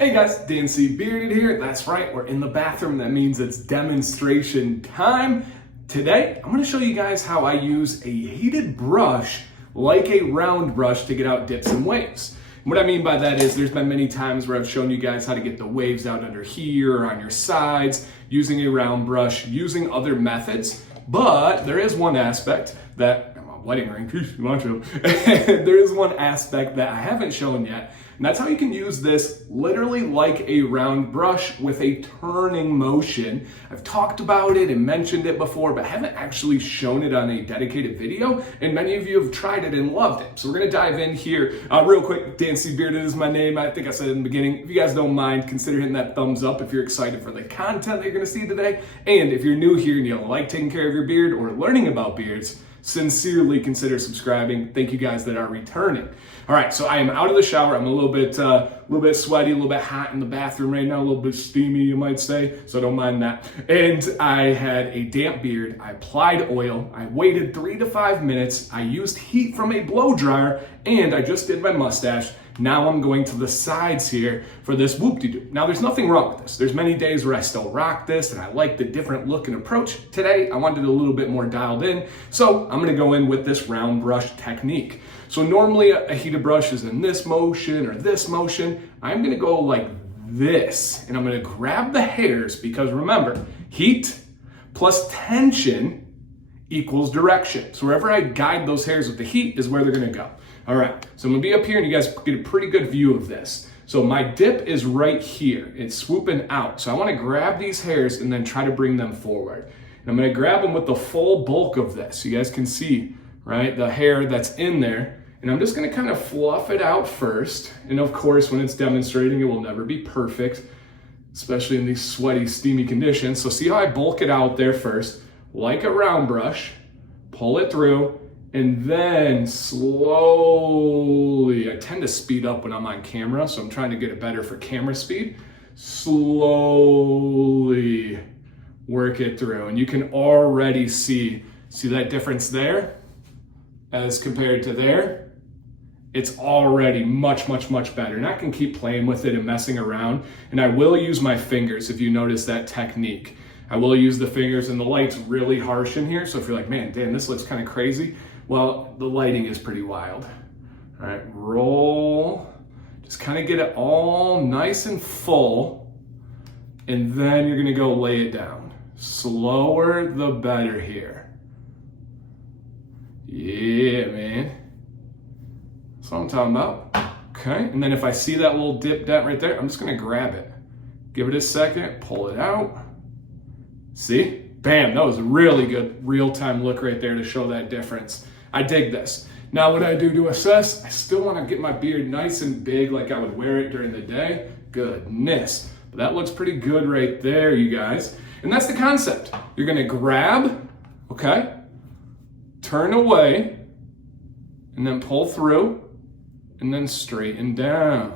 Hey guys, DNC Bearded here. That's right, we're in the bathroom. That means it's demonstration time. Today, I'm gonna show you guys how I use a heated brush like a round brush to get out dips and waves. What I mean by that is there's been many times where I've shown you guys how to get the waves out under here or on your sides, using a round brush, using other methods. But there is one aspect that, wedding ring, you want to. There is one aspect that I haven't shown yet, and that's how you can use this literally like a round brush with a turning motion. I've talked about it and mentioned it before, but haven't actually shown it on a dedicated video, and many of you have tried it and loved it. So we're gonna dive in here. Real quick, DNC Bearded is my name. I think I said it in the beginning. If you guys don't mind, consider hitting that thumbs up if you're excited for the content that you're gonna see today. And if you're new here and you like taking care of your beard or learning about beards, sincerely consider subscribing. Thank you guys that are returning. All right, so I am out of the shower. I'm a little bit sweaty, a little bit hot in the bathroom right now, a little bit steamy, you might say, so don't mind that. And I had a damp beard. I applied oil. I waited 3 to 5 minutes. I used heat from a blow dryer, and I just did my mustache. Now I'm going to the sides here for this whoop-de-doo. Now there's nothing wrong with this. There's many days where I still rock this and I like the different look and approach. Today, I wanted it a little bit more dialed in, so I'm gonna go in with this round brush technique. So normally a heated brush is in this motion or this motion. I'm gonna go like this, and I'm gonna grab the hairs because remember, heat plus tension equals direction. So wherever I guide those hairs with the heat is where they're gonna go. All right, so I'm gonna be up here and you guys get a pretty good view of this. So my dip is right here. It's swooping out. So I wanna grab these hairs and then try to bring them forward. And I'm gonna grab them with the full bulk of this. You guys can see, right, the hair that's in there. And I'm just gonna kind of fluff it out first. And of course, when it's demonstrating, it will never be perfect, especially in these sweaty, steamy conditions. So see how I bulk it out there first, like a round brush, pull it through, and then slowly, I tend to speed up when I'm on camera, so I'm trying to get it better for camera speed. Slowly work it through. And you can already see that difference there as compared to there. It's already much, much, much better. And I can keep playing with it and messing around. And I will use my fingers if you notice that technique. I will use the fingers, and the light's really harsh in here. So if you're like, man, damn, this looks kind of crazy. Well, the lighting is pretty wild. All right, roll. Just kind of get it all nice and full. And then you're gonna go lay it down. Slower the better here. Yeah, man. That's what I'm talking about. Okay, and then if I see that little dip dent right there, I'm just gonna grab it. Give it a second, pull it out. See? Bam, that was a really good real-time look right there to show that difference. I dig this. Now what I do to assess, I still wanna get my beard nice and big like I would wear it during the day. Goodness. But that looks pretty good right there, you guys. And that's the concept. You're gonna grab, okay? Turn away, and then pull through, and then straighten down,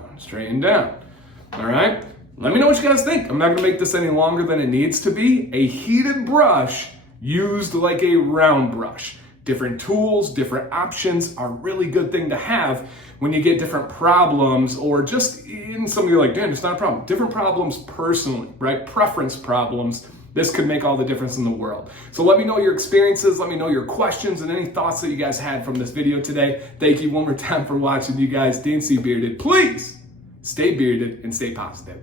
all right? Let me know what you guys think. I'm not gonna make this any longer than it needs to be. A heated brush used like a round brush. Different tools, different options are a really good thing to have when you get different problems, or just in some of you're like, damn, it's not a problem. Different problems personally, right? Preference problems. This could make all the difference in the world. So let me know your experiences, let me know your questions and any thoughts that you guys had from this video today. Thank you one more time for watching, you guys. DNC Bearded. Please stay bearded and stay positive.